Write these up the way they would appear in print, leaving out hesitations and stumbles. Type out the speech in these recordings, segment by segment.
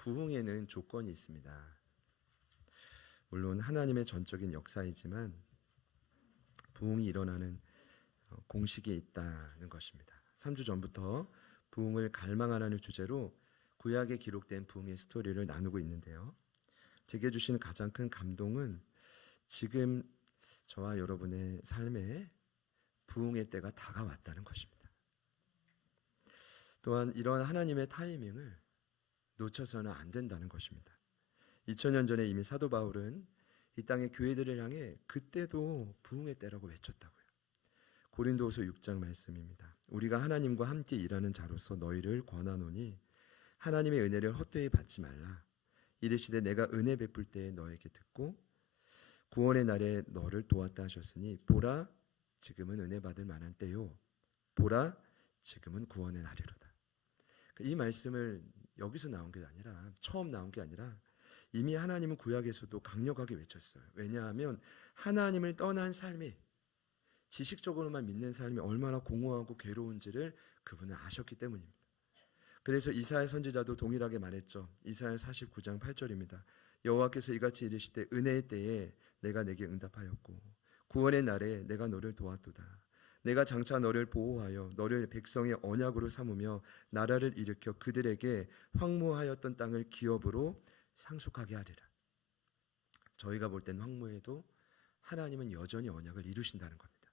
부흥에는 조건이 있습니다. 물론 하나님의 전적인 역사이지만 부흥이 일어나는 공식이 있다는 것입니다. 3주 전부터 부흥을 갈망하라는 주제로 구약에 기록된 부흥의 스토리를 나누고 있는데요. 제게 주신 가장 큰 감동은 지금 저와 여러분의 삶에 부흥의 때가 다가왔다는 것입니다. 또한 이런 하나님의 타이밍을 놓쳐서는 안 된다는 것입니다. 2000년 전에 이미 사도 바울은 이 땅의 교회들을 향해 그때도 부흥의 때라고 외쳤다고요. 고린도후서 6장 말씀입니다. 우리가 하나님과 함께 일하는 자로서 너희를 권하노니 하나님의 은혜를 헛되이 받지 말라. 이르시되 내가 은혜 베풀 때에 너에게 듣고 구원의 날에 너를 도왔다 하셨으니 보라 지금은 은혜 받을 만한 때요 보라 지금은 구원의 날이로다. 이 말씀을 여기서 나온 게 아니라 처음 나온 게 아니라 이미 하나님은 구약에서도 강력하게 외쳤어요. 왜냐하면 하나님을 떠난 삶이 지식적으로만 믿는 삶이 얼마나 공허하고 괴로운지를 그분은 아셨기 때문입니다. 그래서 이사야 선지자도 동일하게 말했죠. 이사야 49장 8절입니다. 여호와께서 이같이 이르시되 은혜의 때에 내가 내게 응답하였고 구원의 날에 내가 너를 도왔도다. 내가 장차 너를 보호하여 너를 백성의 언약으로 삼으며 나라를 일으켜 그들에게 황무하였던 땅을 기업으로 상속하게 하리라. 저희가 볼 땐 황무해도 하나님은 여전히 언약을 이루신다는 겁니다.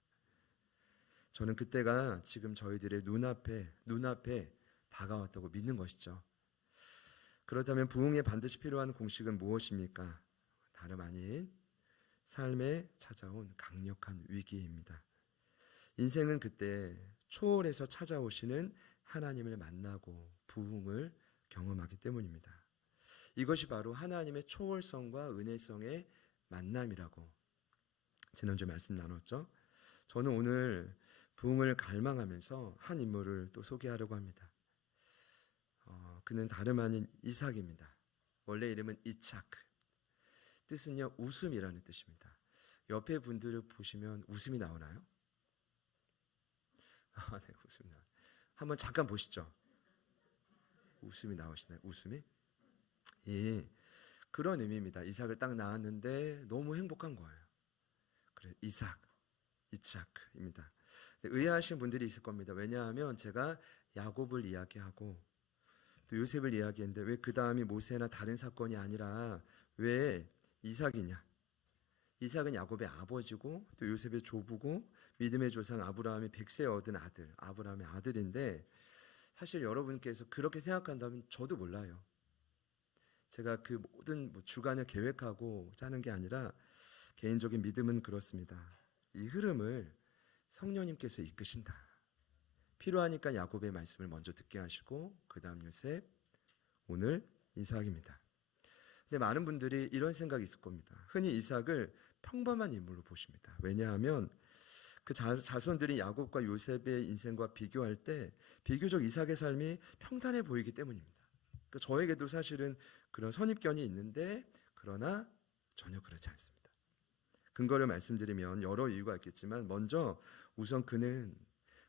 저는 그때가 지금 저희들의 눈앞에 다가왔다고 믿는 것이죠. 그렇다면 부흥에 반드시 필요한 공식은 무엇입니까? 다름 아닌 삶에 찾아온 강력한 위기입니다. 인생은 그때 초월해서 찾아오시는 하나님을 만나고 부흥을 경험하기 때문입니다. 이것이 바로 하나님의 초월성과 은혜성의 만남이라고 지난주에 말씀 나눴죠. 저는 오늘 부흥을 갈망하면서 한 인물을 또 소개하려고 합니다. 그는 다름 아닌 이삭입니다. 원래 이름은 이차크. 뜻은요 웃음이라는 뜻입니다. 옆에 분들을 보시면 웃음이 나오나요? 네, 웃음이 나와요. 한번 잠깐 보시죠. 웃음이 나오시나요? 웃음이? 예, 그런 의미입니다. 이삭을 딱 낳았는데 너무 행복한 거예요. 그래, 이삭입니다. 의아하신 분들이 있을 겁니다. 왜냐하면 제가 야곱을 이야기하고 또 요셉을 이야기했는데 왜 그 다음이 모세나 다른 사건이 아니라 왜 이삭이냐? 이삭은 야곱의 아버지고 또 요셉의 조부고 믿음의 조상 아브라함이 100세 얻은 아들, 아브라함의 아들인데 사실 여러분께서 그렇게 생각한다면 저도 몰라요. 제가 그 모든 주간을 계획하고 짜는 게 아니라 개인적인 믿음은 그렇습니다. 이 흐름을 성령님께서 이끄신다. 필요하니까 야곱의 말씀을 먼저 듣게 하시고 그 다음 요셉, 오늘 이삭입니다. 근데 많은 분들이 이런 생각이 있을 겁니다. 흔히 이삭을 평범한 인물로 보십니다. 왜냐하면 그 자손들이 야곱과 요셉의 인생과 비교할 때 비교적 이삭의 삶이 평탄해 보이기 때문입니다. 그러니까 저에게도 사실은 그런 선입견이 있는데 그러나 전혀 그렇지 않습니다. 근거를 말씀드리면 여러 이유가 있겠지만 먼저 우선 그는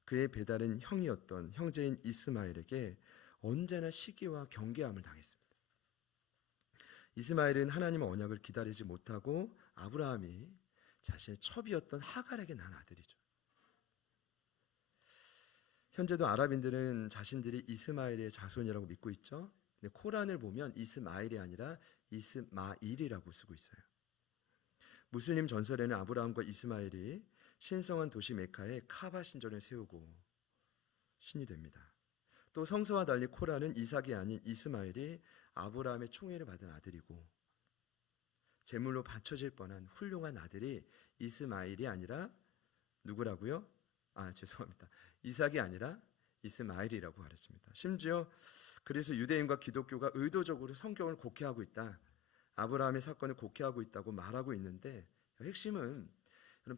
그의 배다른 형이었던 형제인 이스마엘에게 언제나 시기와 경계함을 당했습니다. 이스마엘은 하나님의 언약을 기다리지 못하고 아브라함이 자신의 첩이었던 하갈에게 난 아들이죠. 현재도 아랍인들은 자신들이 이스마엘의 자손이라고 믿고 있죠. 근데 코란을 보면 이스마엘이 아니라 이스마일이라고 쓰고 있어요. 무슬림 전설에는 아브라함과 이스마엘이 신성한 도시 메카에 카바 신전을 세우고 신이 됩니다. 또 성서와 달리 코란은 이삭이 아닌 이스마엘이 아브라함의 총애를 받은 아들이고 제물로 바쳐질 뻔한 훌륭한 아들이 이스마일이 아니라 누구라고요? 죄송합니다. 이삭이 아니라 이스마일이라고 가르칩니다. 심지어 그래서 유대인과 기독교가 의도적으로 성경을 곡해하고 있다. 아브라함의 사건을 곡해하고 있다고 말하고 있는데 핵심은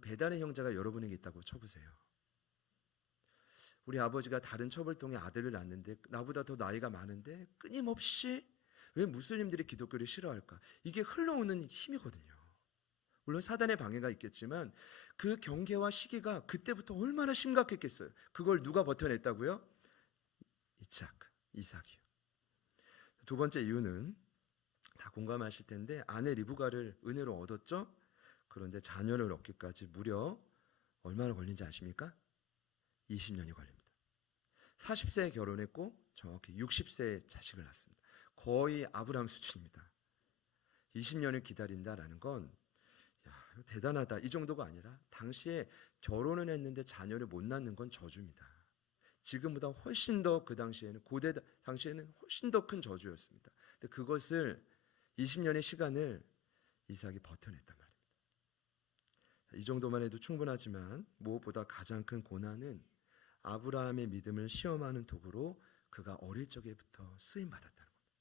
배단의 형제가 여러분에게 있다고 쳐보세요. 우리 아버지가 다른 첩을통에 아들을 낳는데 나보다 더 나이가 많은데 끊임없이 왜 무슬림들이 기독교를 싫어할까? 이게 흘러오는 힘이거든요. 물론 사단의 방해가 있겠지만 그 경계와 시기가 그때부터 얼마나 심각했겠어요. 그걸 누가 버텨냈다고요? 이삭이요. 두 번째 이유는 다 공감하실 텐데 아내 리브가를 은혜로 얻었죠. 그런데 자녀를 얻기까지 무려 얼마나 걸린지 아십니까? 20년이 걸립니다. 40세에 결혼했고 정확히 60세에 자식을 낳습니다. 거의 아브라함 수준입니다. 20년을 기다린다라는 건 대단하다 이 정도가 아니라 당시에 결혼을 했는데 자녀를 못 낳는 건 저주입니다. 지금보다 훨씬 더 그 당시에는 고대 당시에는 훨씬 더 큰 저주였습니다. 근데 그것을 20년의 시간을 이삭이 버텨냈단 말입니다. 이 정도만 해도 충분하지만 무엇보다 가장 큰 고난은 아브라함의 믿음을 시험하는 도구로 그가 어릴 적에부터 쓰임 받았다는 겁니다.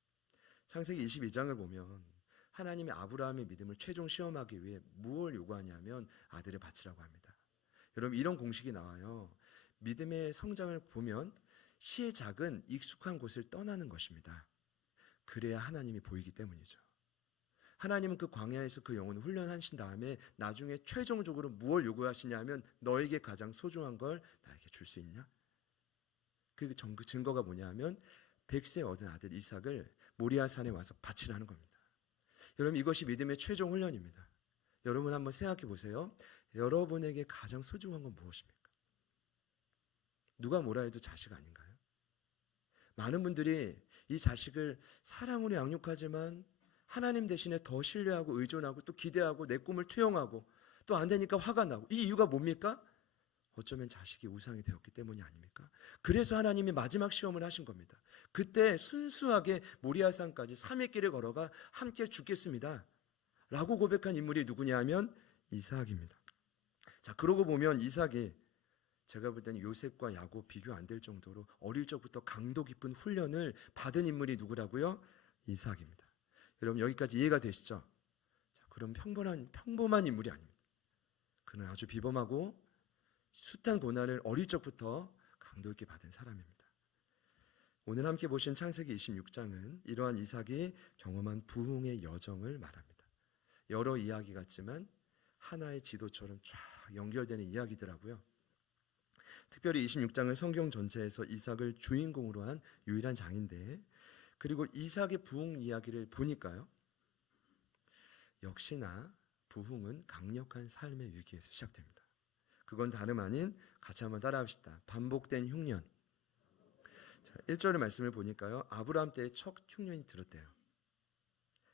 창세기 22장을 보면 하나님이 아브라함의 믿음을 최종 시험하기 위해 무엇을 요구하냐면 아들을 바치라고 합니다. 여러분 이런 공식이 나와요. 믿음의 성장을 보면 시작은 익숙한 곳을 떠나는 것입니다. 그래야 하나님이 보이기 때문이죠. 하나님은 그 광야에서 그 영혼을 훈련하신 다음에 나중에 최종적으로 무엇을 요구하시냐면 너에게 가장 소중한 걸 나에게 줄 수 있냐? 그 증거가 뭐냐면 100세 얻은 아들 이삭을 모리아산에 와서 바치라는 겁니다. 여러분 이것이 믿음의 최종 훈련입니다. 여러분 한번 생각해 보세요. 여러분에게 가장 소중한 건 무엇입니까? 누가 뭐라 해도 자식 아닌가요? 많은 분들이 이 자식을 사랑으로 양육하지만 하나님 대신에 더 신뢰하고 의존하고 또 기대하고 내 꿈을 투영하고 또 안 되니까 화가 나고 이 이유가 뭡니까? 어쩌면 자식이 우상이 되었기 때문이 아닙니까? 그래서 하나님이 마지막 시험을 하신 겁니다. 그때 순수하게 모리아산까지 3일 길을 걸어가 함께 죽겠습니다 라고 고백한 인물이 누구냐 하면 이삭입니다. 자, 그러고 보면 이삭이 제가 볼 때는 요셉과 야곱 비교 안 될 정도로 어릴 적부터 강도 깊은 훈련을 받은 인물이 누구라고요? 이삭입니다. 여러분 여기까지 이해가 되시죠? 자, 그럼 평범한 인물이 아닙니다. 그는 아주 비범하고 숱한 고난을 어릴 적부터 강도 있게 받은 사람입니다. 오늘 함께 보신 창세기 26장은 이러한 이삭이 경험한 부흥의 여정을 말합니다. 여러 이야기 같지만 하나의 지도처럼 쫙 연결되는 이야기더라고요. 특별히 26장은 성경 전체에서 이삭을 주인공으로 한 유일한 장인데 그리고 이삭의 부흥 이야기를 보니까요. 역시나 부흥은 강력한 삶의 위기에서 시작됩니다. 그건 다름 아닌 같이 한번 따라합시다. 반복된 흉년. 자, 1절의 말씀을 보니까요. 아브라함 때에 첫 흉년이 들었대요.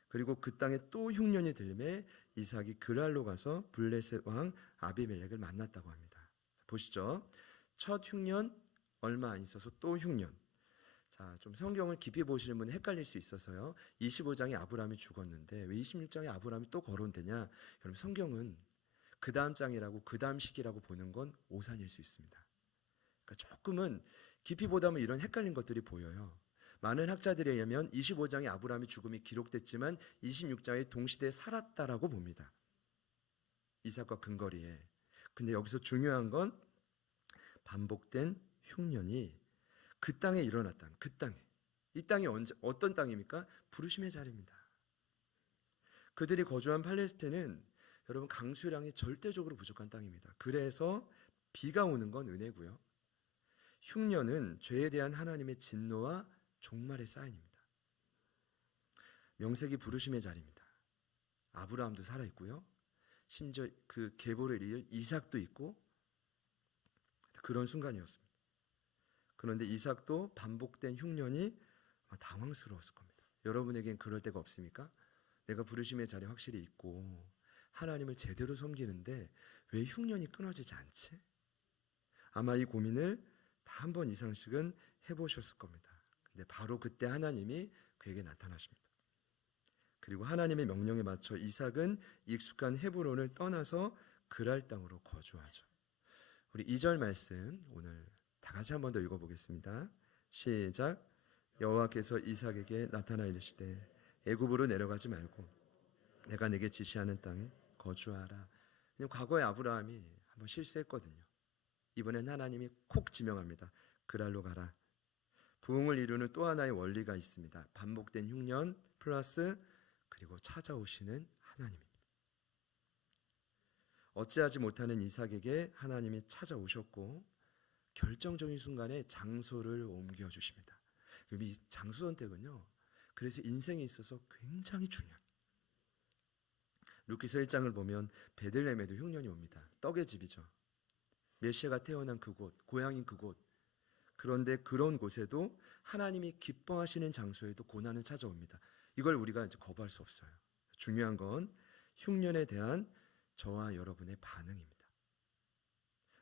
그리고 그 땅에 또 흉년이 들매 이삭이 그랄로 가서 블레셋 왕 아비멜렉을 만났다고 합니다. 보시죠. 첫 흉년 얼마 안 있어서 또 흉년. 자, 좀 성경을 깊이 보시는 분은 헷갈릴 수 있어서요. 25장에 아브라함이 죽었는데 왜 26장에 아브라함이 또 거론되냐? 여러분 성경은 그 다음 장이라고 그 다음 시기라고 보는 건 오산일 수 있습니다. 그러니까 조금은 깊이 보다 보면 이런 헷갈린 것들이 보여요. 많은 학자들에 의하면 25장에 아브라함의 죽음이 기록됐지만 26장에 동시대에 살았다라고 봅니다. 이삭과 근거리에. 근데 여기서 중요한 건 반복된 흉년이 그 땅에 일어났다는 그 땅에. 이 땅이 어떤 땅입니까? 부르심의 자리입니다. 그들이 거주한 팔레스틴은 여러분 강수량이 절대적으로 부족한 땅입니다. 그래서 비가 오는 건 은혜고요. 흉년은 죄에 대한 하나님의 진노와 종말의 사인입니다. 명색이 부르심의 자리입니다. 아브라함도 살아있고요. 심지어 그 계보를 이을 이삭도 있고 그런 순간이었습니다. 그런데 이삭도 반복된 흉년이 당황스러웠을 겁니다. 여러분에겐 그럴 때가 없습니까? 내가 부르심의 자리 확실히 있고 하나님을 제대로 섬기는데 왜 흉년이 끊어지지 않지? 아마 이 고민을 다 한 번 이상씩은 해보셨을 겁니다. 근데 바로 그때 하나님이 그에게 나타나십니다. 그리고 하나님의 명령에 맞춰 이삭은 익숙한 헤브론을 떠나서 그랄 땅으로 거주하죠. 우리 2절 말씀 오늘 다 같이 한 번 더 읽어보겠습니다. 시작. 여호와께서 이삭에게 나타나 이르시되 애굽으로 내려가지 말고 내가 내게 지시하는 땅에 거주하라. 과거에 아브라함이 한번 실수했거든요. 이번엔 하나님이 콕 지명합니다. 그랄로 가라. 부흥을 이루는 또 하나의 원리가 있습니다. 반복된 흉년 플러스 그리고 찾아오시는 하나님입니다. 어찌하지 못하는 이삭에게 하나님이 찾아오셨고 결정적인 순간에 장소를 옮겨주십니다. 이 장수 선택은요 그래서 인생에 있어서 굉장히 중요합니다. 루키서 1장을 보면 베들레헴에도 흉년이 옵니다. 떡의 집이죠. 메시아가 태어난 그곳, 고향인 그곳. 그런데 그런 곳에도 하나님이 기뻐하시는 장소에도 고난은 찾아옵니다. 이걸 우리가 이제 거부할 수 없어요. 중요한 건 흉년에 대한 저와 여러분의 반응입니다.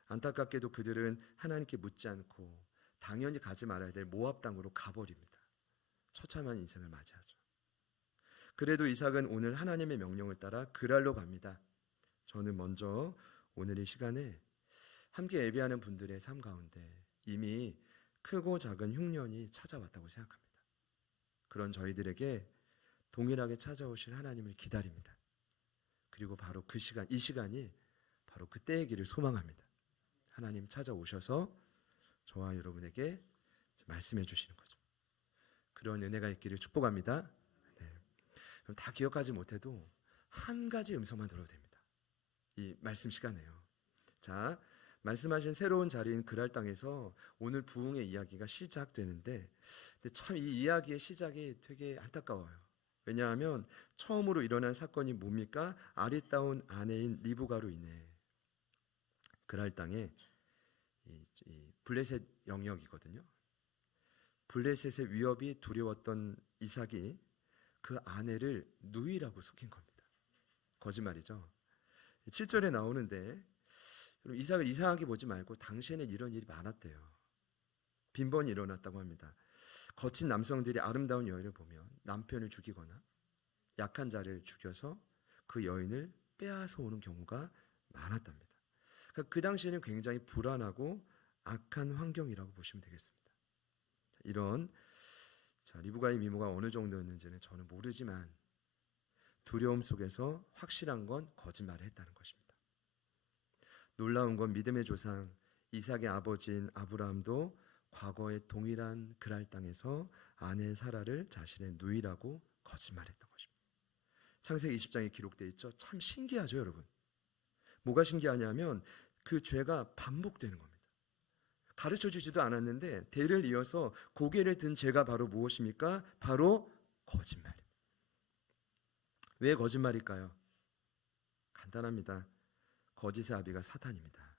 안타깝게도 그들은 하나님께 묻지 않고 당연히 가지 말아야 될 모압 땅으로 가버립니다. 처참한 인생을 맞이하죠. 그래도 이삭은 오늘 하나님의 명령을 따라 그랄로 갑니다. 저는 먼저 오늘 이 시간에 함께 예배하는 분들의 삶 가운데 이미 크고 작은 흉년이 찾아왔다고 생각합니다. 그런 저희들에게 동일하게 찾아오실 하나님을 기다립니다. 그리고 바로 그 시간, 이 시간이 바로 그때의 길을 소망합니다. 하나님 찾아오셔서 저와 여러분에게 말씀해 주시는 거죠. 그런 은혜가 있기를 축복합니다. 네. 그럼 다 기억하지 못해도 한 가지 음성만 들어도 됩니다. 이 말씀 시간에요. 자, 말씀하신 새로운 자리인 그랄 땅에서 오늘 부흥의 이야기가 시작되는데 참 이 이야기의 시작이 되게 안타까워요. 왜냐하면 처음으로 일어난 사건이 뭡니까? 아리따운 아내인 리브가로 인해 그랄 땅에 이 블레셋 영역이거든요. 블레셋의 위협이 두려웠던 이삭이 그 아내를 누이라고 속인 겁니다. 거짓말이죠. 7절에 나오는데 이삭을 이상하게 보지 말고 당시에는 이런 일이 많았대요. 빈번히 일어났다고 합니다. 거친 남성들이 아름다운 여인을 보면 남편을 죽이거나 약한 자를 죽여서 그 여인을 빼앗아 오는 경우가 많았답니다. 그 당시에는 굉장히 불안하고 악한 환경이라고 보시면 되겠습니다. 이런 리브가의 미모가 어느 정도였는지는 저는 모르지만 두려움 속에서 확실한 건 거짓말을 했다는 것입니다. 놀라운 건 믿음의 조상 이삭의 아버지인 아브라함도 과거의 동일한 그랄 땅에서 아내 사라를 자신의 누이라고 거짓말했던 것입니다. 창세기 20장에 기록되어 있죠. 참 신기하죠, 여러분. 뭐가 신기하냐면 그 죄가 반복되는 겁니다. 가르쳐주지도 않았는데 대를 이어서 고개를 든 죄가 바로 무엇입니까? 바로 거짓말입니다. 왜 거짓말일까요? 간단합니다. 거짓의 아비가 사탄입니다.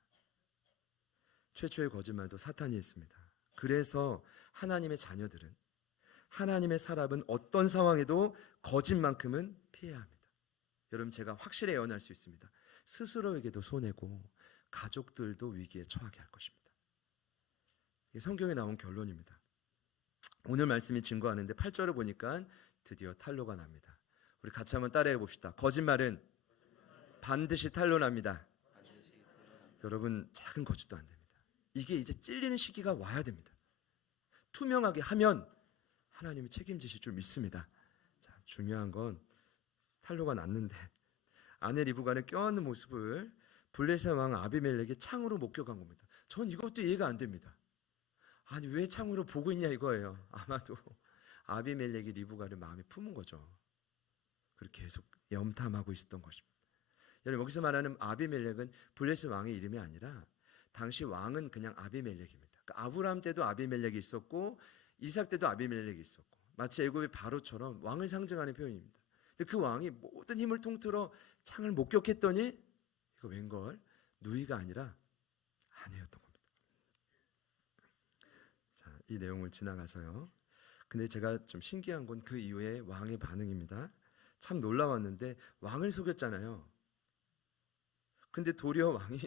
최초의 거짓말도 사탄이 했습니다. 그래서 하나님의 자녀들은 하나님의 사람은 어떤 상황에도 거짓만큼은 피해야 합니다. 여러분 제가 확실히 예언할 수 있습니다. 스스로에게도 손해고 가족들도 위기에 처하게 할 것입니다. 이게 성경에 나온 결론입니다. 오늘 말씀이 증거하는데 8절을 보니까 드디어 탄로가 납니다. 우리 같이 한번 따라해 봅시다. 거짓말은 반드시 탄로납니다. 여러분 작은 거짓도 안 됩니다. 이게 이제 찔리는 시기가 와야 됩니다. 투명하게 하면 하나님이 책임지실 줄 믿습니다. 자, 중요한 건 탄로가 났는데 아내 리브가는 껴안는 모습을 블레셋 왕 아비멜렉이 창으로 목격한 겁니다. 전 이것도 이해가 안 됩니다. 아니 왜 창으로 보고 있냐 이거예요. 아마도 아비멜렉이 리브가를 마음에 품은 거죠. 그리고 계속 염탐하고 있었던 것입니다. 여러분 여기서 말하는 아비멜렉은 블레셋 왕의 이름이 아니라 당시 왕은 그냥 아비멜렉입니다. 그러니까 아브라함 때도 아비멜렉이 있었고 이삭 때도 아비멜렉이 있었고 마치 애굽의 바로처럼 왕을 상징하는 표현입니다. 근데 그 왕이 모든 힘을 통틀어 창을 목격했더니 이거 웬걸 누이가 아니라 아내였던 겁니다. 자, 이 내용을 지나가서요. 근데 제가 좀 신기한 건 그 이후에 왕의 반응입니다. 참 놀라웠는데 왕을 속였잖아요. 근데 도리어 왕이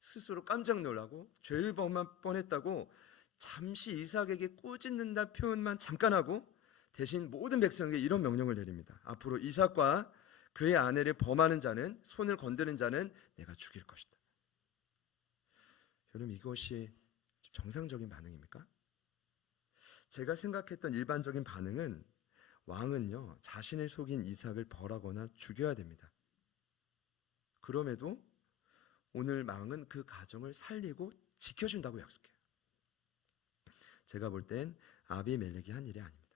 스스로 깜짝 놀라고 죄를 범할 뻔했다고 잠시 이삭에게 꾸짖는다 표현만 잠깐 하고 대신 모든 백성에게 이런 명령을 내립니다. 앞으로 이삭과 그의 아내를 범하는 자는 손을 건드는 자는 내가 죽일 것이다. 여러분 이것이 정상적인 반응입니까? 제가 생각했던 일반적인 반응은 왕은요 자신을 속인 이삭을 벌하거나 죽여야 됩니다. 그럼에도 오늘 왕은 그 가정을 살리고 지켜준다고 약속해요. 제가 볼 땐 아비멜렉이 한 일이 아닙니다.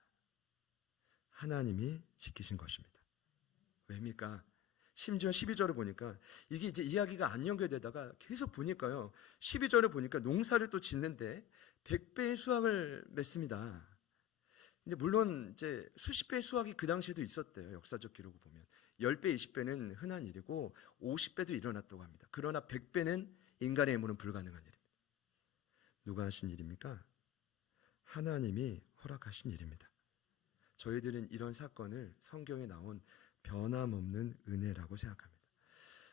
하나님이 지키신 것입니다. 왜입니까? 심지어 12절을 보니까 이게 이제 이야기가 안 연결되다가 계속 보니까요 12절을 보니까 농사를 또 짓는데 100배의 수확을 맺습니다. 근데 물론 이제 수십 배의 수확이 그 당시에도 있었대요. 역사적 기록을 보면 10배, 20배는 흔한 일이고 50배도 일어났다고 합니다. 그러나 100배는 인간의 힘으로는 불가능한 일입니다. 누가 하신 일입니까? 하나님이 허락하신 일입니다. 저희들은 이런 사건을 성경에 나온 변함없는 은혜라고 생각합니다.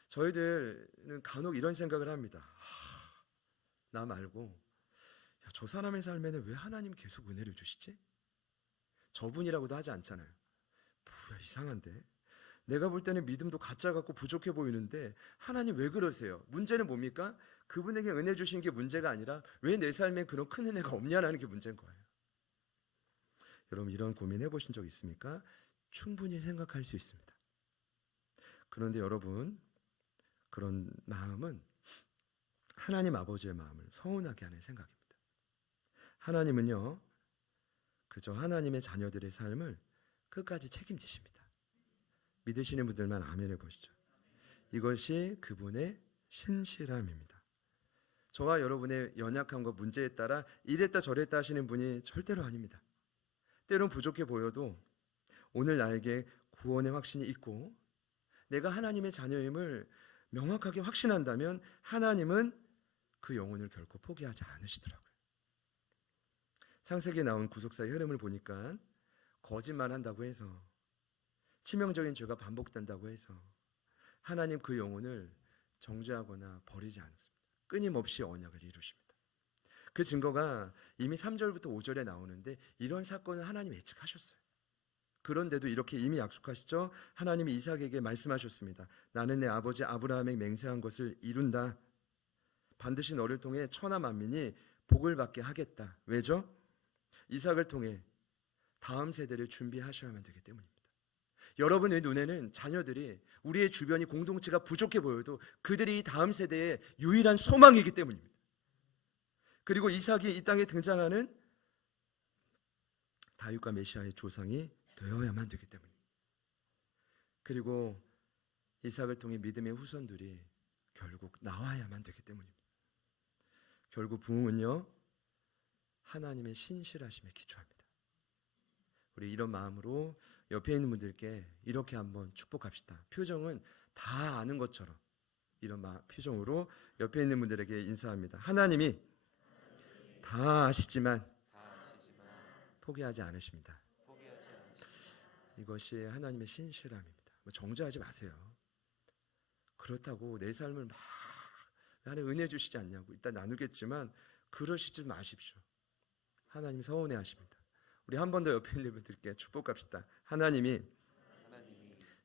저희들은 간혹 이런 생각을 합니다. 나 말고 저 사람의 삶에는 왜 하나님 계속 은혜를 주시지? 저분이라고도 하지 않잖아요. 뭐야, 이상한데? 내가 볼 때는 믿음도 가짜 같고 부족해 보이는데 하나님 왜 그러세요? 문제는 뭡니까? 그분에게 은혜 주신 게 문제가 아니라 왜 내 삶에 그런 큰 은혜가 없냐라는 게 문제인 거예요. 여러분, 이런 고민 해보신 적 있습니까? 충분히 생각할 수 있습니다. 그런데 여러분, 그런 마음은 하나님 아버지의 마음을 서운하게 하는 생각입니다. 하나님은요, 그저 하나님의 자녀들의 삶을 끝까지 책임지십니다. 믿으시는 분들만 아멘 해보시죠. 이것이 그분의 신실함입니다. 저와 여러분의 연약함과 문제에 따라 이랬다 저랬다 하시는 분이 절대로 아닙니다. 때론 부족해 보여도 오늘 나에게 구원의 확신이 있고 내가 하나님의 자녀임을 명확하게 확신한다면 하나님은 그 영혼을 결코 포기하지 않으시더라고요. 창세기에 나온 구속사의 흐름을 보니까 거짓말한다고 해서 치명적인 죄가 반복된다고 해서 하나님 그 영혼을 정죄하거나 버리지 않습니다. 끊임없이 언약을 이루십니다. 그 증거가 이미 3절부터 5절에 나오는데 이런 사건을 하나님 예측하셨어요. 그런데도 이렇게 이미 약속하시죠. 하나님이 이삭에게 말씀하셨습니다. 나는 내 아버지 아브라함의 맹세한 것을 이룬다. 반드시 너를 통해 천하 만민이 복을 받게 하겠다. 왜죠? 이삭을 통해 다음 세대를 준비하셔야만 되기 때문입니다. 여러분의 눈에는 자녀들이 우리의 주변이 공동체가 부족해 보여도 그들이 이 다음 세대의 유일한 소망이기 때문입니다. 그리고 이삭이 이 땅에 등장하는 다윗과 메시아의 조상이 되어야만 되기 때문입니다. 그리고 이삭을 통해 믿음의 후손들이 결국 나와야만 되기 때문입니다. 결국 부흥은요, 하나님의 신실하심에 기초합니다. 우리 이런 마음으로 옆에 있는 분들께 이렇게 한번 축복합시다. 표정은 다 아는 것처럼 이런 표정으로 옆에 있는 분들에게 인사합니다. 하나님이 다 아시지만 포기하지 않으십니다. 이것이 하나님의 신실함입니다. 정죄하지 마세요. 그렇다고 내 삶을 막 나는 은혜 주시지 않냐고 일단 나누겠지만 그러시지 마십시오. 하나님 서운해하십니다. 우리 한 번 더 옆에 있는 분들께 축복합시다. 하나님이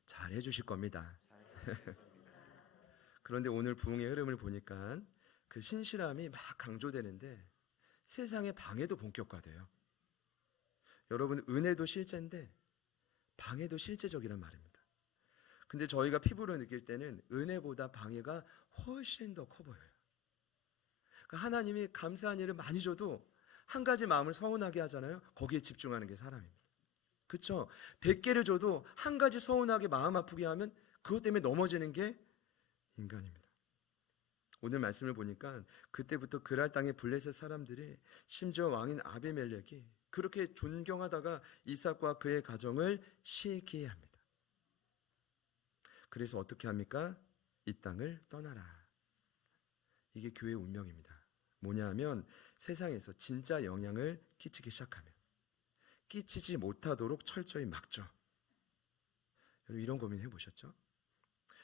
잘 해주실 겁니다. 그런데 오늘 부흥의 흐름을 보니까 그 신실함이 막 강조되는데 세상의 방해도 본격화돼요. 여러분, 은혜도 실제인데 방해도 실제적이란 말입니다. 근데 저희가 피부로 느낄 때는 은혜보다 방해가 훨씬 더 커 보여요. 그러니까 하나님이 감사한 일을 많이 줘도 한 가지 마음을 서운하게 하잖아요. 거기에 집중하는 게 사람입니다. 그렇죠? 100개를 줘도 한 가지 서운하게 마음 아프게 하면 그것 때문에 넘어지는 게 인간입니다. 오늘 말씀을 보니까 그때부터 그랄 땅의 블레셋 사람들이 심지어 왕인 아비멜렉이 그렇게 존경하다가 이삭과 그의 가정을 시기해 합니다. 그래서 어떻게 합니까? 이 땅을 떠나라. 이게 교회의 운명입니다. 뭐냐 하면 세상에서 진짜 영향을 끼치기 시작하면 끼치지 못하도록 철저히 막죠. 여러분, 이런 고민 해보셨죠?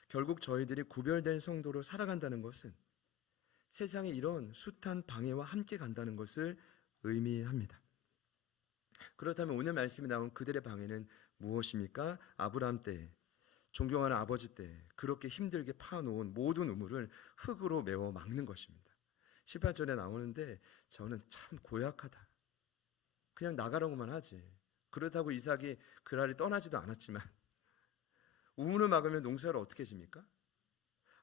결국 저희들이 구별된 성도로 살아간다는 것은 세상의 이런 숱한 방해와 함께 간다는 것을 의미합니다. 그렇다면 오늘 말씀이 나온 그들의 방해는 무엇입니까? 아브라함 때, 존경하는 아버지 때 그렇게 힘들게 파놓은 모든 우물을 흙으로 메워 막는 것입니다. 18절에 나오는데 저는 참 고약하다. 그냥 나가라고만 하지. 그렇다고 이삭이 그랄을 떠나지도 않았지만 우물을 막으면 농사를 어떻게 집니까?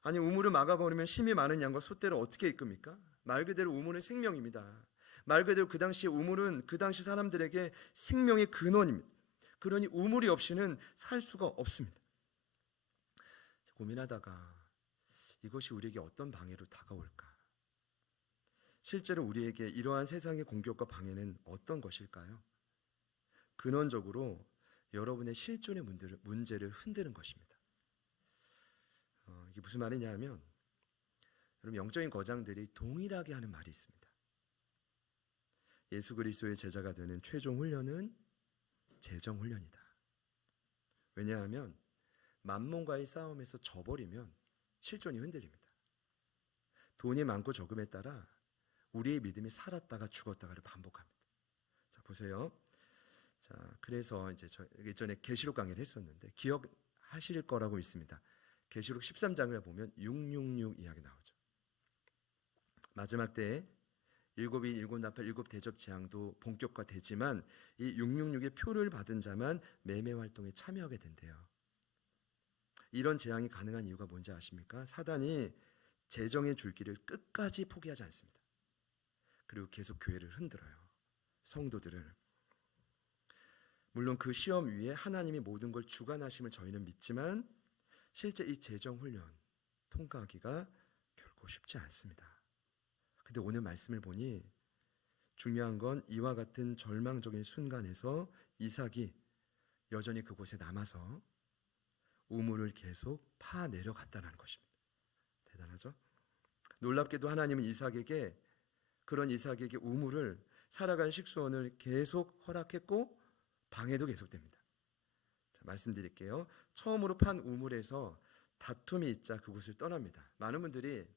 아니, 우물을 막아버리면 심이 많은 양과 소떼를 어떻게 이끕니까? 말 그대로 우물은 생명입니다. 말 그대로 그 당시 우물은 그 당시 사람들에게 생명의 근원입니다. 그러니 우물이 없이는 살 수가 없습니다. 고민하다가 이것이 우리에게 어떤 방해로 다가올까? 실제로 우리에게 이러한 세상의 공격과 방해는 어떤 것일까요? 근원적으로 여러분의 실존의 문제를 흔드는 것입니다. 이게 무슨 말이냐 하면, 여러분 영적인 거장들이 동일하게 하는 말이 있습니다. 예수 그리스도의 제자가 되는 최종 훈련은 재정 훈련이다. 왜냐하면 만몬과의 싸움에서 져버리면 실존이 흔들립니다. 돈이 많고 적음에 따라 우리의 믿음이 살았다가 죽었다가를 반복합니다. 자, 보세요. 자, 그래서 이제 저 예전에 계시록 강의를 했었는데 기억하실 거라고 있습니다. 계시록 13장을 보면 666 이야기 나오죠. 마지막 때에 일곱이 일곱 나팔 일곱 대접 재앙도 본격화되지만 이 666의 표를 받은 자만 매매 활동에 참여하게 된대요. 이런 재앙이 가능한 이유가 뭔지 아십니까? 사단이 재정의 줄기를 끝까지 포기하지 않습니다. 그리고 계속 교회를 흔들어요. 성도들을. 물론 그 시험 위에 하나님이 모든 걸 주관하심을 저희는 믿지만 실제 이 재정 훈련 통과하기가 결코 쉽지 않습니다. 근데 오늘 말씀을 보니 중요한 건 이와 같은 절망적인 순간에서 이삭이 여전히 그곳에 남아서 우물을 계속 파내려갔다는 것입니다. 대단하죠? 놀랍게도 하나님은 그런 이삭에게 우물을 살아갈 식수원을 계속 허락했고 방해도 계속됩니다. 자, 말씀드릴게요. 처음으로 판 우물에서 다툼이 있자 그곳을 떠납니다. 많은 분들이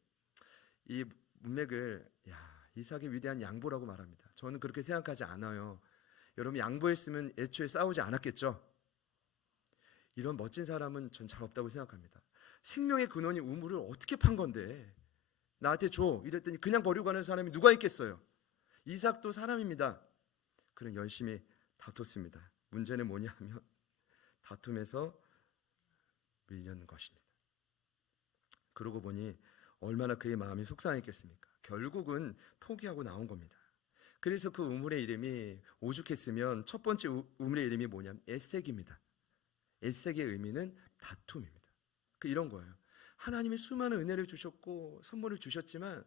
이 문맥을 이삭의 위대한 양보라고 말합니다. 저는 그렇게 생각하지 않아요. 여러분 양보했으면 애초에 싸우지 않았겠죠. 이런 멋진 사람은 전 잘 없다고 생각합니다. 생명의 근원이 우물을 어떻게 판 건데 나한테 줘 이랬더니 그냥 버리고 가는 사람이 누가 있겠어요. 이삭도 사람입니다. 그는 열심히 다퉜습니다. 문제는 뭐냐 하면 다툼에서 밀려는 것입니다. 그러고 보니 얼마나 그의 마음이 속상했겠습니까? 결국은 포기하고 나온 겁니다. 그래서 그 우물의 이름이 오죽했으면 첫 번째 우물의 이름이 뭐냐면 에색입니다. 에색의 의미는 다툼입니다. 이런 거예요. 하나님이 수많은 은혜를 주셨고 선물을 주셨지만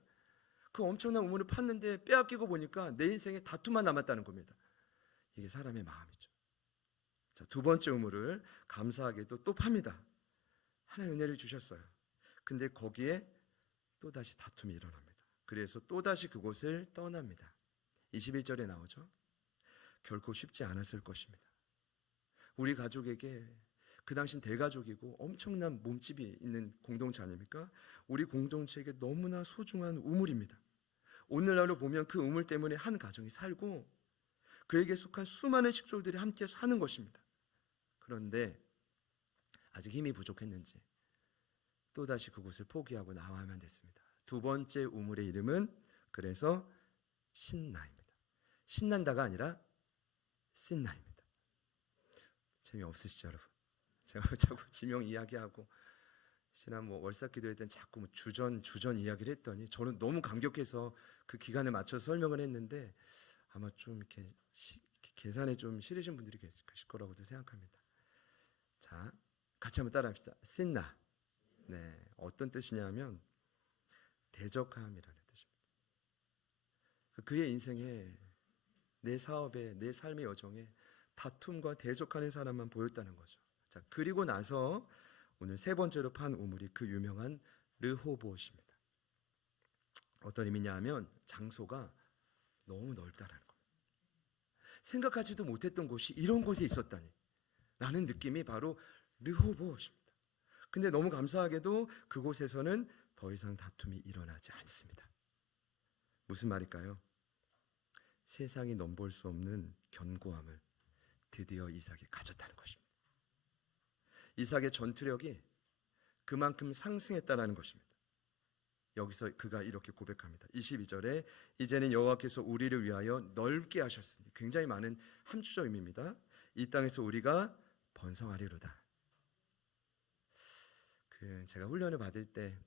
그 엄청난 우물을 팠는데 빼앗기고 보니까 내 인생에 다툼만 남았다는 겁니다. 이게 사람의 마음이죠. 자, 두 번째 우물을 감사하게도 또 팝니다. 하나님 은혜를 주셨어요. 근데 거기에 또다시 다툼이 일어납니다. 그래서 또다시 그곳을 떠납니다. 21절에 나오죠. 결코 쉽지 않았을 것입니다. 우리 가족에게 그 당신 대가족이고 엄청난 몸집이 있는 공동체 아닙니까? 우리 공동체에게 너무나 소중한 우물입니다. 오늘날로 보면 그 우물 때문에 한 가정이 살고 그에게 속한 수많은 식솔들이 함께 사는 것입니다. 그런데 아직 힘이 부족했는지 또다시 그곳을 포기하고 나와야만 됐습니다. 두 번째 우물의 이름은 그래서 신나입니다. 신난다가 아니라 신나입니다. 재미없으시죠 여러분? 제가 자꾸 지명 이야기하고 지난 월삭 기도회 때는 자꾸 주전 이야기를 했더니 저는 너무 감격해서 그 기간에 맞춰서 설명을 했는데 아마 좀 이렇게 계산에 좀 싫으신 분들이 계실 거라고도 생각합니다. 자, 같이 한번 따라합시다. 신나. 네, 어떤 뜻이냐면 대적함이라는 뜻입니다. 그의 인생에 내 사업에 내 삶의 여정에 다툼과 대적하는 사람만 보였다는 거죠. 자, 그리고 나서 오늘 세 번째로 판 우물이 그 유명한 르호봇입니다. 어떤 의미냐 하면 장소가 너무 넓다라는 겁니다. 생각하지도 못했던 곳이 이런 곳에 있었다니 라는 느낌이 바로 르호봇입니다. 근데 너무 감사하게도 그곳에서는 더 이상 다툼이 일어나지 않습니다. 무슨 말일까요? 세상이 넘볼 수 없는 견고함을 드디어 이삭이 가졌다는 것입니다. 이삭의 전투력이 그만큼 상승했다는 것입니다. 여기서 그가 이렇게 고백합니다. 22절에 이제는 여호와께서 우리를 위하여 넓게 하셨으니 굉장히 많은 함축적 의미입니다. 이 땅에서 우리가 번성하리로다. 제가 훈련을 받을 때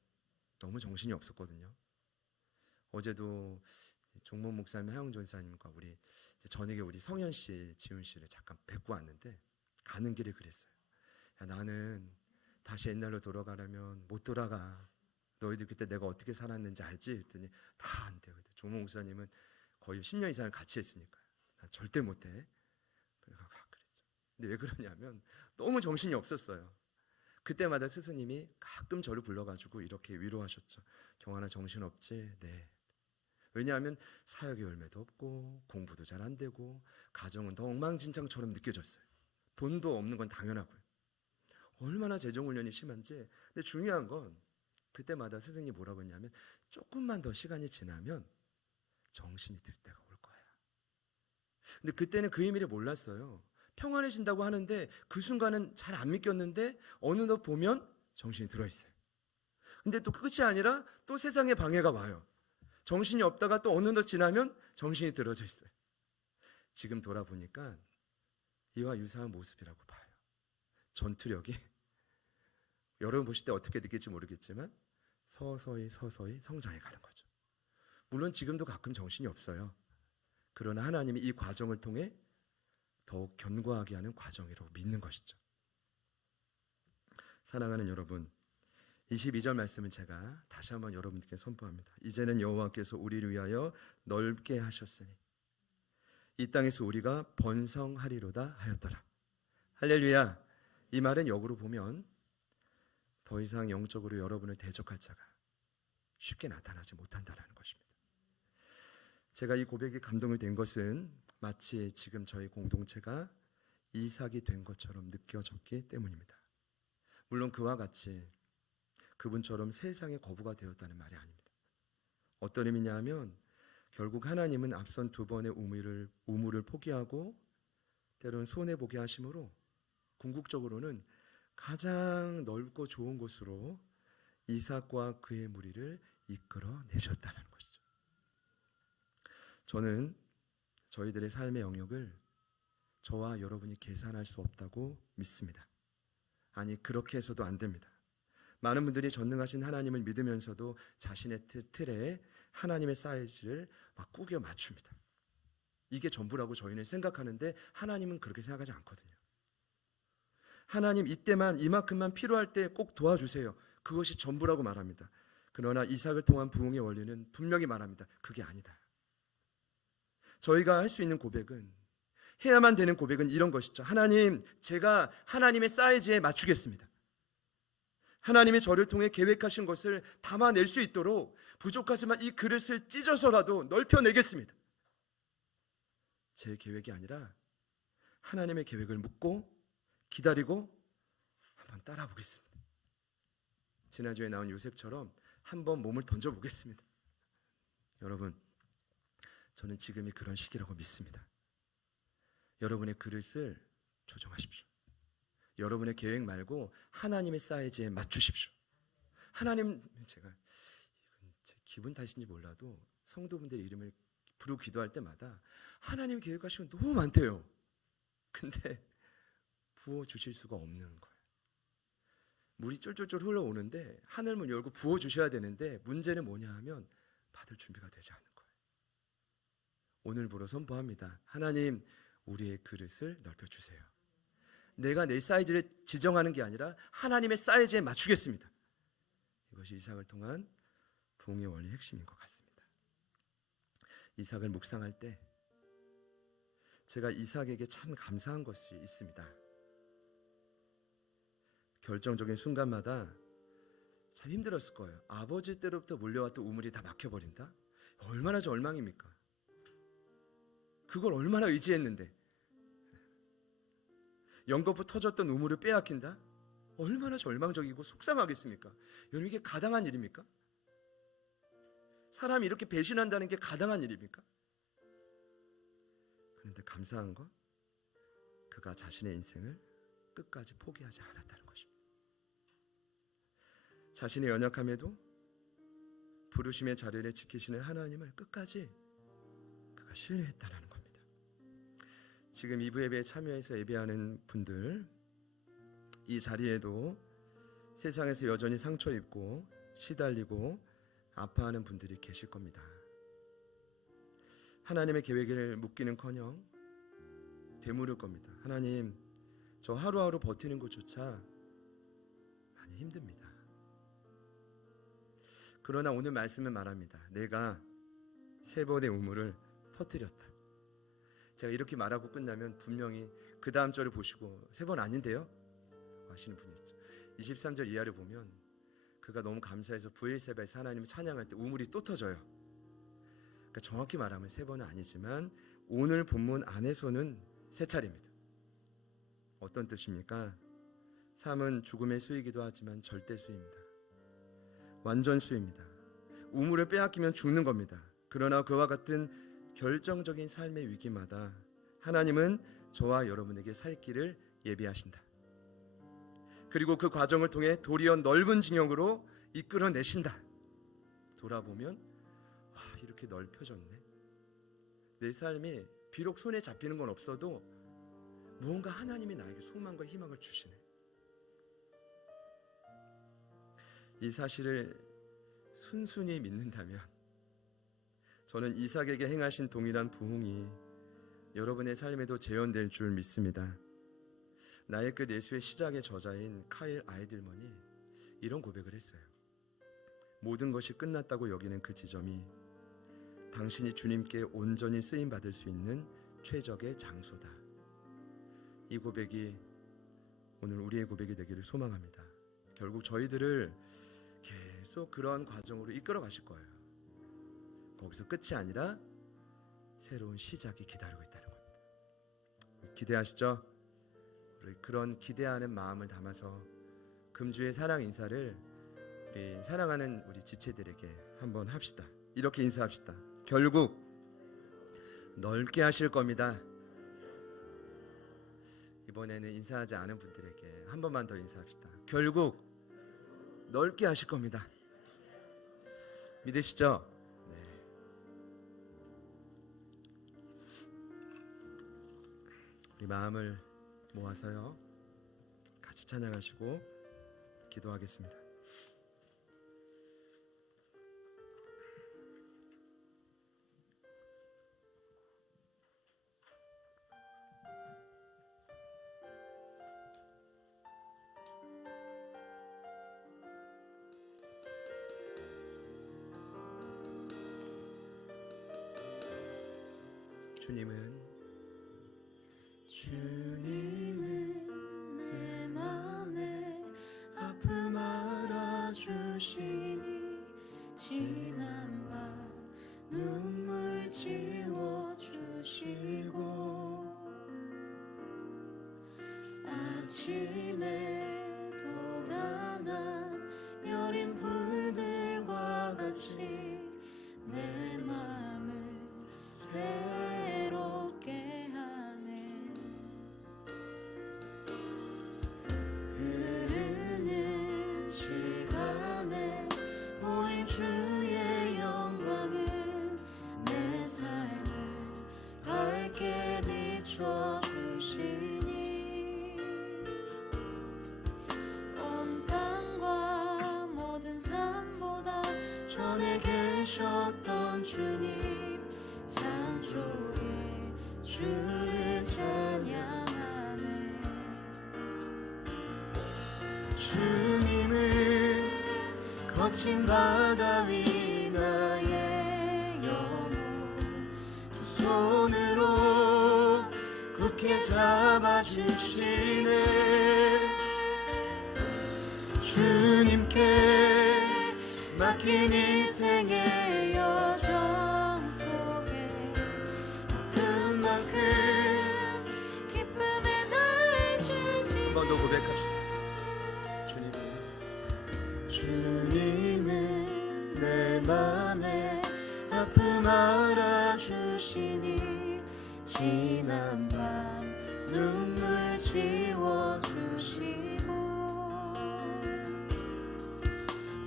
너무 정신이 없었거든요. 어제도 종목 목사님, 하영 전사님과 우리 저녁에 우리 성현 씨, 지훈 씨를 잠깐 뵙고 왔는데 가는 길에 그랬어요. 야, 나는 다시 옛날로 돌아가려면 못 돌아가. 너희들 그때 내가 어떻게 살았는지 알지? 했더니 다 안 돼요. 종목 목사님은 거의 10년 이상을 같이 했으니까요. 난 절대 못해. 근데 왜 그러냐면 너무 정신이 없었어요. 그때마다 스승님이 가끔 저를 불러가지고 이렇게 위로하셨죠. 경환아, 정신없지? 네. 왜냐하면 사역의 열매도 없고 공부도 잘 안 되고 가정은 더 엉망진창처럼 느껴졌어요. 돈도 없는 건 당연하고요. 얼마나 재정훈련이 심한지. 근데 중요한 건 그때마다 스승님이 뭐라고 했냐면 조금만 더 시간이 지나면 정신이 들 때가 올 거야. 근데 그때는 그 의미를 몰랐어요. 평안해진다고 하는데 그 순간은 잘 안 믿겼는데 어느덧 보면 정신이 들어있어요. 근데 또 끝이 아니라 또 세상에 방해가 와요. 정신이 없다가 또 어느덧 지나면 정신이 들어져 있어요. 지금 돌아보니까 이와 유사한 모습이라고 봐요. 전투력이 여러분 보실 때 어떻게 느낄지 모르겠지만 서서히 성장해 가는 거죠. 물론 지금도 가끔 정신이 없어요. 그러나 하나님이 이 과정을 통해 더욱 견고하게 하는 과정이라고 믿는 것이죠. 사랑하는 여러분, 22절 말씀을 제가 다시 한번 여러분께 선포합니다. 이제는 여호와께서 우리를 위하여 넓게 하셨으니 이 땅에서 우리가 번성하리로다 하였더라. 할렐루야. 이 말은 역으로 보면 더 이상 영적으로 여러분을 대적할 자가 쉽게 나타나지 못한다는 것입니다. 제가 이 고백에 감동이 된 것은 마치 지금 저희 공동체가 이삭이 된 것처럼 느껴졌기 때문입니다. 물론 그와 같이 그분처럼 세상의 거부가 되었다는 말이 아닙니다. 어떤 의미냐 하면 결국 하나님은 앞선 두 번의 우물을 포기하고 때로는 손해보게 하심으로 궁극적으로는 가장 넓고 좋은 곳으로 이삭과 그의 무리를 이끌어내셨다는 것이죠. 저는 저희들의 삶의 영역을 저와 여러분이 계산할 수 없다고 믿습니다. 아니, 그렇게 해서도 안 됩니다. 많은 분들이 전능하신 하나님을 믿으면서도 자신의 틀에 하나님의 사이즈를 막 꾸겨 맞춥니다. 이게 전부라고 저희는 생각하는데 하나님은 그렇게 생각하지 않거든요. 하나님 이때만 이만큼만 필요할 때 꼭 도와주세요. 그것이 전부라고 말합니다. 그러나 이삭을 통한 부흥의 원리는 분명히 말합니다. 그게 아니다. 저희가 할 수 있는 고백은, 해야만 되는 고백은 이런 것이죠. 하나님, 제가 하나님의 사이즈에 맞추겠습니다. 하나님이 저를 통해 계획하신 것을 담아낼 수 있도록 부족하지만 이 그릇을 찢어서라도 넓혀내겠습니다. 제 계획이 아니라 하나님의 계획을 묻고 기다리고 한번 따라 보겠습니다. 지난주에 나온 요셉처럼 한번 몸을 던져보겠습니다. 여러분, 저는 지금이 그런 시기라고 믿습니다. 여러분의 그릇을 조정하십시오. 여러분의 계획 말고 하나님의 사이즈에 맞추십시오. 하나님, 제가 제 기분 탓인지 몰라도 성도분들의 이름을 부르고 기도할 때마다 하나님이 계획하시면 너무 많대요. 근데 부어주실 수가 없는 거예요. 물이 쫄쫄쫄 흘러오는데 하늘문 열고 부어주셔야 되는데 문제는 뭐냐 하면 받을 준비가 되지 않는 거예요. 오늘부로 선포합니다. 하나님, 우리의 그릇을 넓혀주세요. 내가 내 사이즈를 지정하는 게 아니라 하나님의 사이즈에 맞추겠습니다. 이것이 이삭을 통한 부흥의 원리의 핵심인 것 같습니다. 이삭을 묵상할 때 제가 이삭에게 참 감사한 것이 있습니다. 결정적인 순간마다 참 힘들었을 거예요. 아버지 때로부터 물려왔던 우물이 다 막혀버린다? 얼마나 절망입니까? 그걸 얼마나 의지했는데 연거푸 터졌던 우물을 빼앗긴다? 얼마나 절망적이고 속상하겠습니까? 여러분, 이게 가당한 일입니까? 사람이 이렇게 배신한다는 게 가당한 일입니까? 그런데 감사한 건 그가 자신의 인생을 끝까지 포기하지 않았다는 것입니다. 자신의 연약함에도 부르심의 자리를 지키시는 하나님을 끝까지 그가 신뢰했다는 겁니다. 지금 2부 예배에 참여해서 예배하는 분들, 이 자리에도 세상에서 여전히 상처 입고 시달리고 아파하는 분들이 계실 겁니다. 하나님의 계획을 묻기는커녕 되물을 겁니다. 하나님, 저 하루하루 버티는 것조차 많이 힘듭니다. 그러나 오늘 말씀은 말합니다. 내가 3번의 우물을 터뜨렸다. 제가 이렇게 말하고 끝나면 분명히 그 다음 절을 보시고 3번 아닌데요? 하시는 분이 있죠. 23절 이하를 보면 그가 너무 감사해서 부엘세바에서 하나님을 찬양할 때 우물이 또 터져요. 그러니까 정확히 말하면 3번은 아니지만 오늘 본문 안에서는 3차례입니다. 어떤 뜻입니까? 삶은 죽음의 수이기도 하지만 절대 수입니다. 완전 수입니다. 우물을 빼앗기면 죽는 겁니다. 그러나 그와 같은 결정적인 삶의 위기마다 하나님은 저와 여러분에게 살 길을 예비하신다. 그리고 그 과정을 통해 도리어 넓은 징역으로 이끌어내신다. 돌아보면 이렇게 넓혀졌네. 내 삶이 비록 손에 잡히는 건 없어도 무언가 하나님이 나에게 소망과 희망을 주시네. 이 사실을 순순히 믿는다면 저는 이삭에게 행하신 동일한 부흥이 여러분의 삶에도 재현될 줄 믿습니다. 나의 끝 예수의 시작의 저자인 카일 아이들먼이 이런 고백을 했어요. 모든 것이 끝났다고 여기는 그 지점이 당신이 주님께 온전히 쓰임받을 수 있는 최적의 장소다. 이 고백이 오늘 우리의 고백이 되기를 소망합니다. 결국 저희들을 계속 그런 과정으로 이끌어 가실 거예요. 거기서 끝이 아니라 새로운 시작이 기다리고 있다는 겁니다. 기대하시죠? 우리 그런 기대하는 마음을 담아서 금주의 사랑 인사를 우리 사랑하는 우리 지체들에게 한번 합시다. 이렇게 인사합시다. 결국 넓게 하실 겁니다. 이번에는 인사하지 않은 분들에게 한 번만 더 인사합시다. 결국 넓게 하실 겁니다. 믿으시죠? 네. 우리 마음을 모아서요, 같이 찬양하시고 기도하겠습니다. 주님은 내 맘에 아픔 알아주시니 지난 밤 눈물 지워주시고 아침에 돋아난 여린 불들과 같이 내 맘을 새롭게 하네. 흐르는 시간에 보인 주의 영광은 내 삶을 밝게 비춰주시니 온 땅과 모든 삶보다 전에 계셨던 주님 창조의 주를 찬양하네. 주님은 거친 바다 위 나의 영혼 두 손으로 굳게 잡아주시네. 주님께 맡긴 인생의 여정 속에 아픈 만큼 기쁨의 날 주시. 한 번 더 고백합시다. 주님은 내 맘에 아픔 알아주시니 지난 밤 눈물 지워주시고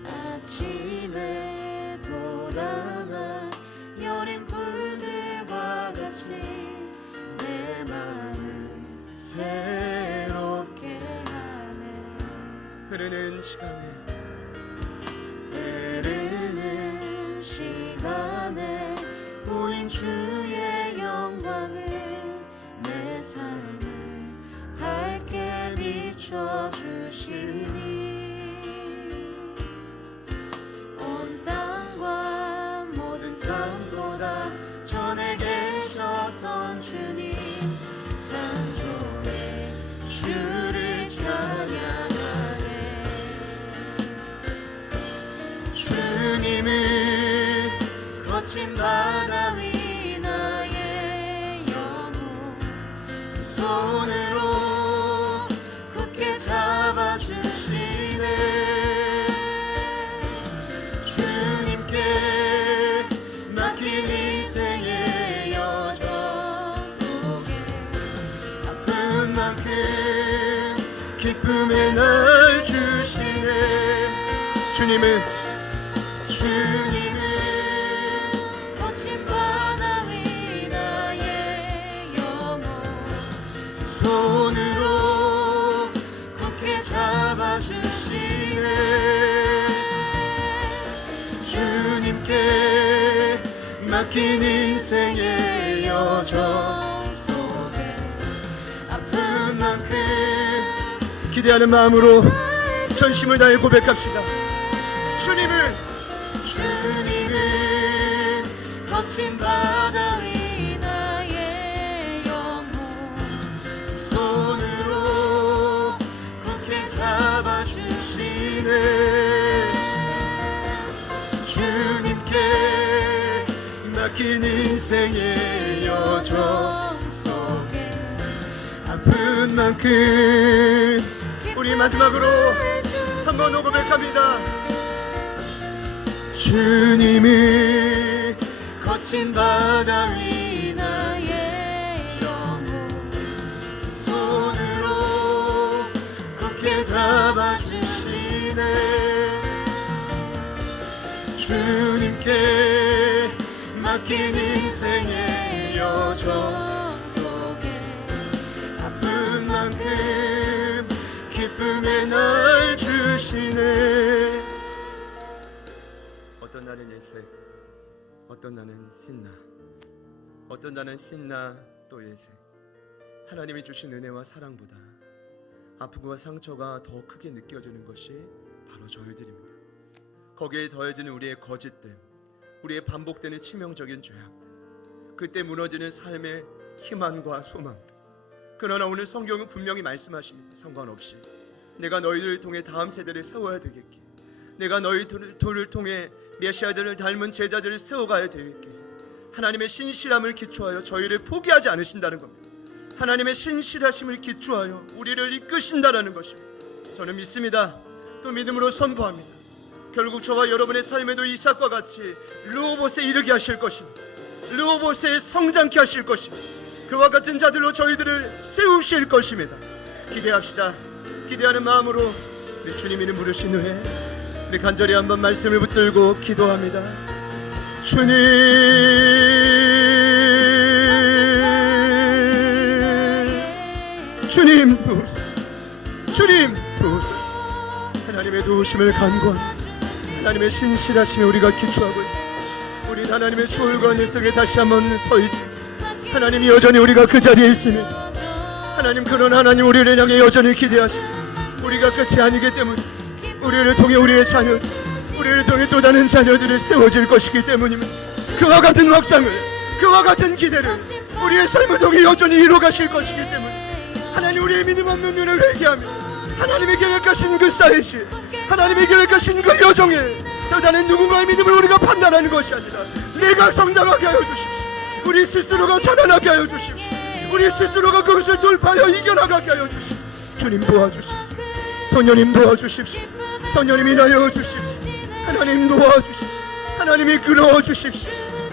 아침에 돋아난 여린 불들과 같이 내 마음 새롭게 하네. 흐르는 시간에 보인 주의 영광은 내 삶을 밝게 비춰주시니 온 땅과 모든 삶보다 전에 계셨던 주님 창조의 기쁨의 날 주시네. 주님은 거친 바다 위 나의 영혼 손으로 굳게 잡아주시네. 주님께 맡긴 인생의 여정 속에 아픈 만큼 기대하는 마음으로 전심을 다해 고백합시다. 주님은 거친 바다 위 나의 영혼 손으로 굳게 잡아주시네. 주님께 맡긴 인생의 여정 속에 아픈 만큼 우리 마지막으로 한번 더 고백합니다. 주님은 거친 바다 위 나의 영혼 손으로 굳게 잡아주시네. 주님께 맡긴 인생의 여정 속에 아픈 만큼 기쁨의 날 주시네. 어떤 날은 예색, 어떤 날은 신나, 어떤 날은 신나 또 예색. 하나님이 주신 은혜와 사랑보다 아픔과 상처가 더 크게 느껴지는 것이 바로 저희들입니다. 거기에 더해지는 우리의 거짓됨, 우리의 반복되는 치명적인 죄악들, 그때 무너지는 삶의 희망과 소망들. 그러나 오늘 성경은 분명히 말씀하십니다. 상관없이 내가 너희들을 통해 다음 세대를 세워야 되겠기에, 내가 너희들을 통해 메시아들을 닮은 제자들을 세워가야 되겠기에 하나님의 신실함을 기초하여 저희를 포기하지 않으신다는 겁니다. 하나님의 신실하심을 기초하여 우리를 이끄신다라는 것입니다. 저는 믿습니다. 또 믿음으로 선포합니다. 결국 저와 여러분의 삶에도 이삭과 같이 르호봇에 이르게 하실 것입니다. 르호봇에 성장케 하실 것입니다. 그와 같은 자들로 저희들을 세우실 것입니다. 기대합시다. 기대하는 마음으로 우리 주님 이름 부르신 후에 우리 간절히 한번 말씀을 붙들고 기도합니다. 주님, 주님 도우소서, 주님 도우소서. 하나님의 도우심을 간구합니다. 하나님의 신실하심에 우리가 기초하고 있습니다. 우리 하나님의 조율과 능력에 다시 한번 서 있습니다. 하나님이 여전히 우리가 그 자리에 있습니다. 하나님, 그런 하나님 우리를 향해 여전히 기대하십니다. 우리가 끝이 아니기 때문에 우리를 통해 우리의 자녀, 우리를 통해 또 다른 자녀들이 세워질 것이기 때문입니다. 그와 같은 확장을, 그와 같은 기대를 우리의 삶을 통해 여전히 이루어가실 것이기 때문에 하나님, 우리의 믿음 없는 눈을 회개하며 하나님의 계획하신 그 사이즈, 하나님의 계획하신 그 여정에 또 다른 누군가의 믿음을 우리가 판단하는 것이 아니라 내가 성장하게 하여 주십시오. 우리 스스로가 자라나게 하여 주십시오. 우리 스스로가 그것을 돌파하여 이겨나가게 하여 주십시오. 주님 도와주십시오. 성령님 도와주십시오. 성령님 인하여 주십시오. 하나님 도와주십시오. 하나님이 끌어주십시오.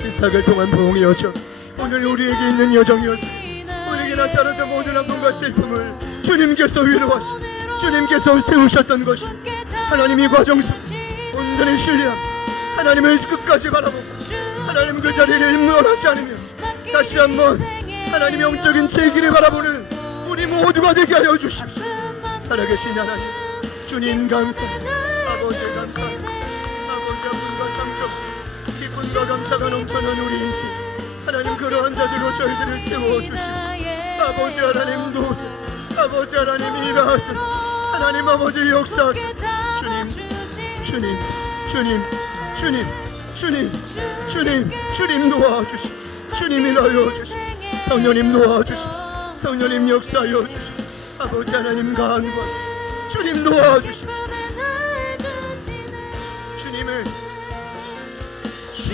이삭을 통한 부흥의 여정, 오늘 우리에게 있는 여정이었습니다. 우리에게 나타났던 모든 아픔과 슬픔을 주님께서 위로하시고 주님께서 세우셨던 것입니다. 하나님, 이 과정 속 온전히 신뢰하며 하나님을 끝까지 바라보고 하나님 그 자리를 멸하지 않으며 다시 한번 하나님의 영적인 제길을 바라보는 우리 모두가 되게 하여 주십시오. 살아계신 하나님, 주님 감사합니다. 아버지 감사합니다. 아버지, 아픔과 상처, 기쁨과 감사가 넘쳐난 우리 인생, 하나님 그러한 자들로 저희들을 세워주십시오. 아버지 하나님 도우소서. 아버지 하나님 일하소서. 하나님 아버지 역사하소서. 주님, 주님, 주님, 주님, 주님, 주님, 주님 도와주시오. 주님 일하여 주시오. 성령님 도와주시오. 성령님 역사하여 주시오. 아버지 하나님 간과 주님 도와주시오.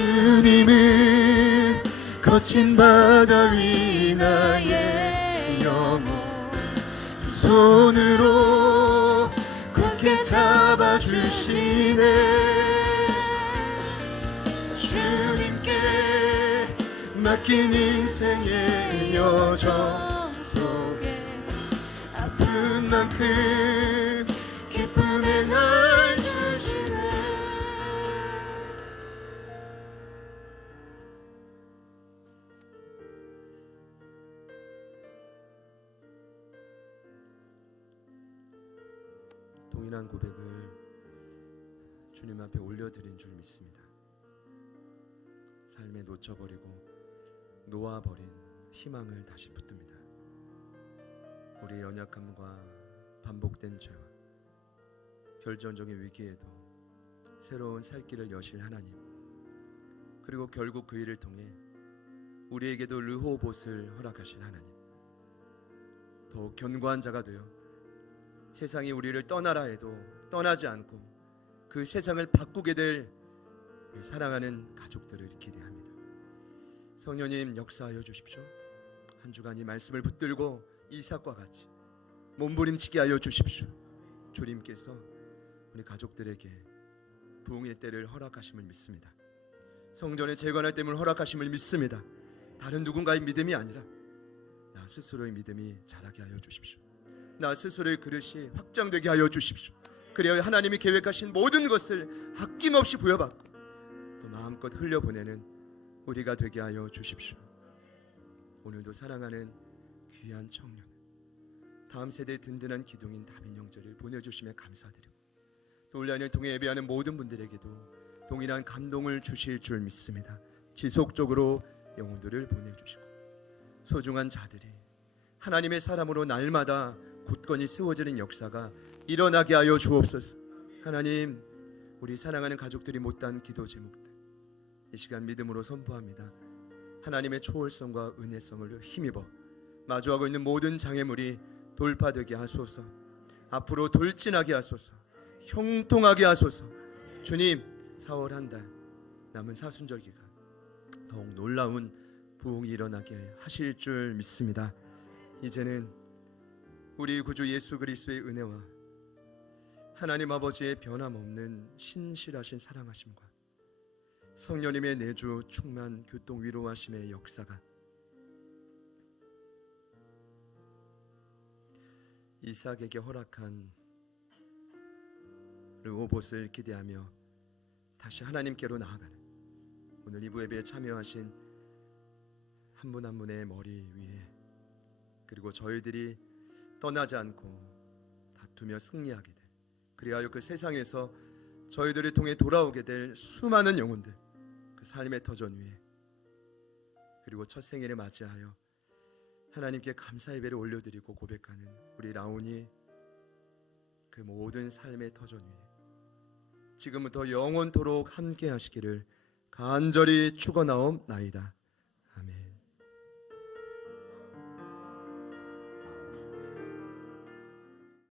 주님은 거친 바다 위 나의 영혼 손으로 굳게 잡아주시네. 주님께 맡긴 인생의 여정 속에 아픈 주는 만큼 기쁨의 날 주시네. 동일한 고백을 주님 앞에 올려드린 줄 믿습니다. 삶에 놓쳐버리고 놓아버린 희망을 다시 붙듭니다. 우리의 연약함과 반복된 죄와 결정적인 위기에도 새로운 살 길을 여실 하나님, 그리고 결국 그 일을 통해 우리에게도 르호봇을 허락하신 하나님, 더욱 견고한 자가 되어 세상이 우리를 떠나라 해도 떠나지 않고 그 세상을 바꾸게 될 우리 사랑하는 가족들을 기대합니다. 성령님 역사하여 주십시오. 한 주간 이 말씀을 붙들고 이삭과 같이 몸부림치게 하여 주십시오. 주님께서 우리 가족들에게 부흥의 때를 허락하심을 믿습니다. 성전에 재건할 때를 허락하심을 믿습니다. 다른 누군가의 믿음이 아니라 나 스스로의 믿음이 자라게 하여 주십시오. 나 스스로의 그릇이 확장되게 하여 주십시오. 그래야 하나님이 계획하신 모든 것을 아낌없이 부여받고 또 마음껏 흘려보내는 우리가 되게 하여 주십시오. 오늘도 사랑하는 귀한 청년, 다음 세대의 든든한 기둥인 다빈 형제를 보내주심에 감사드리고 또 온라인을 통해 예배하는 모든 분들에게도 동일한 감동을 주실 줄 믿습니다. 지속적으로 영혼들을 보내주시고 소중한 자들이 하나님의 사람으로 날마다 굳건히 세워지는 역사가 일어나게 하여 주옵소서. 하나님, 우리 사랑하는 가족들이 못한 기도 제목들 이 시간 믿음으로 선포합니다. 하나님의 초월성과 은혜성을 힘입어 마주하고 있는 모든 장애물이 돌파되게 하소서. 앞으로 돌진하게 하소서. 형통하게 하소서. 주님, 4월 한 달 남은 사순절 기간 더욱 놀라운 부흥이 일어나게 하실 줄 믿습니다. 이제는 우리 구주 예수 그리스도의 은혜와 하나님 아버지의 변함없는 신실하신 사랑하심과 성령님의 내주 충만 교통 위로하심의 역사가 이삭에게 허락한 르호봇을 기대하며 다시 하나님께로 나아가는 오늘 2부 예배에 참여하신 한 분 한 분의 머리 위에, 그리고 저희들이 떠나지 않고 다투며 승리하게 될, 그리하여 그 세상에서 저희들을 통해 돌아오게 될 수많은 영혼들, 그 삶의 터전 위에, 그리고 첫 생일을 맞이하여 하나님께 감사 예배를 올려드리고 고백하는 우리 라온이 그 모든 삶의 터전 위에 지금부터 영원토록 함께 하시기를 간절히 축원하옵나이다.